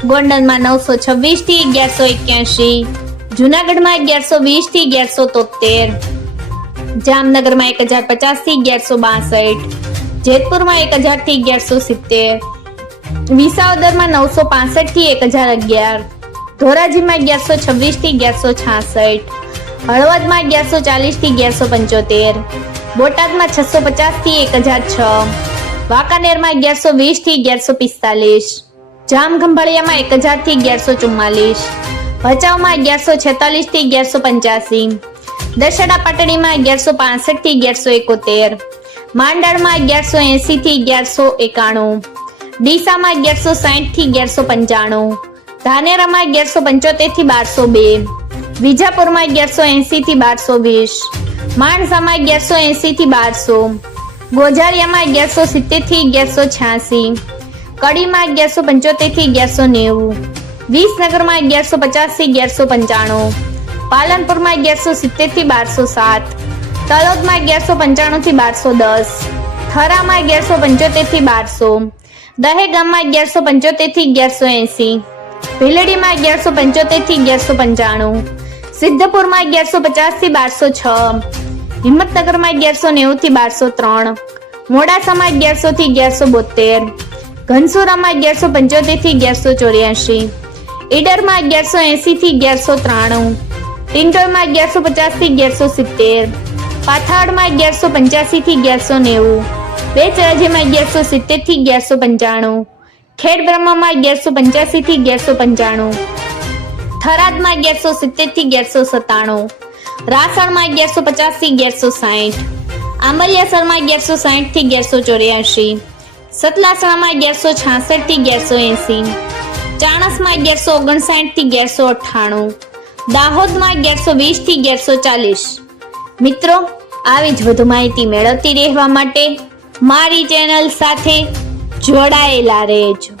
ગોંડલમાં નવસો છવ્વીસથી અગિયારસો એક્યાસી જુનાગઢમાં અગિયારસો વીસથી અગિયારસો તોતેર જામનગરમાં એક હજાર પચાસથી અગિયારસો બાસઠ, જેતપુરમાં એક હજારથી અગિયારસો સિત્તેર, વિસાવદરમાં નવસો પાસઠથી એક હજાર અગિયાર, ધોરાજીમાં અગિયારસો છવ્વીસથી અગિયારસો છાસઠ, હળવદમાં અગિયારસો ચાલીસથી અગિયારસો પંચોતેર, બોટાદમાં છસો પચાસથી એક હજાર છ, વાંકાનેરમાં અગિયારસો વીસથી અગિયારસો પિસ્તાલીસ જામખંભાળિયામાં એક હજારથી અગિયારસો ચુમ્માલીસ. ભચાઉમાં અગિયારસો છેતાલીસથી અગિયારસો પંચ્યાસી. દશેડા પાટડીમાં અગિયારસો પાસઠથી અગિયારસો એકોતેર. માંડળમાં અગિયારસો એસી થી અગિયારસો એકાણું. ડીસામાં અગિયારસો સાઠથી અગિયારસો પંચાણું. ધાનેરામાં અગિયારસો પંચોતેરથી બારસો બે. વિજાપુરમાં અગિયારસો એસી થી બારસો વીસ. માણસામાં અગિયારસો એસી થી બારસો. ગોઝારિયામાં અગિયારસો સિત્તેરથી અગિયારસો છ્યાસી. કડીમાં અગિયારસો પંચોતેરથી અગિયારસો નેવું. વિસનગરમાં અગિયારસો પચાસથી અગિયારસો પંચાણું. પાલનપુરમાં અગિયારસો સિત્તેરથી બારસો સાત. તલોદમાં અગિયારસો પંચાણું થી બારસો દસ. થરામાં અગિયારસો પંચોતેરથી બારસો. દહેગામમાં અગિયારસો પંચોતેરથી અગિયારસો એસી. ભીલડીમાં અગિયારસો પંચોતેરથી અગિયારસો પંચાણું. સિદ્ધપુરમાં અગિયારસો પચાસથી બારસો છ. હિંમતનગરમાં અગિયારસો નેવું થી બારસો ત્રણ. મોડાસામાં અગિયારસો થી અગિયારસો બોતેર. ઘનસુરામાં અગિયારસો પંચોતેરથી અગિયારસો ચોર્યાસી ઈડરમાં અગિયારસો એસી થી અગિયારસો ત્રાણું. ટિન્ટોલમાં અગિયારસો પચાસથી અગિયારસો સિત્તેર. પાથાડમાં અગિયારસો પંચ્યાસી થી અગિયારસો નેવું. બેચરાજીમાં અગિયારસો સિત્તેરથી અગિયારસો પંચાણું. ખેડ બ્રહ્મામાં અગિયારસો પંચ્યાસી થી અગિયારસો પંચાણું. થરાદમાં અગિયારસો સિત્તેરથી અગિયારસો સત્તાણું. રાસણમાં અગિયારસો પચાસથી અગિયારસો સાઠ આંબલિયાસરમાં અગિયારસો સાઠથી અગિયારસો ચોર્યાસી સતલાસણામાં અગિયારસો છાસઠથી અગિયારસો એસી, ચાણસમાં અગિયારસો ઓગણસાઠથી અગિયારસો અઠ્ઠાણું, દાહોદમાં અગિયારસો વીસથી અગિયારસો ચાલીસ. મિત્રો, આવી જ વધુ માહિતી મેળવતી રહેવા માટે મારી ચેનલ સાથે જોડાયેલા રહેજો.